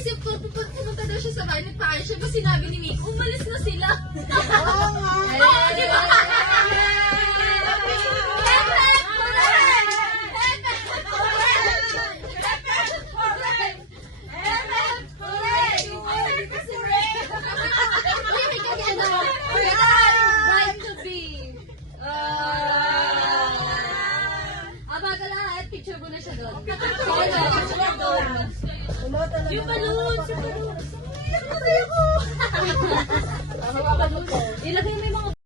naisip ko, pupunta daw siya sa bahay, nagpakain siya, ba sinabi ni Miko, umalis na sila. Oo nga. Oo, di ba? Picture mo na siya doon. Yung balloons! Yung balloons! Ilagay mo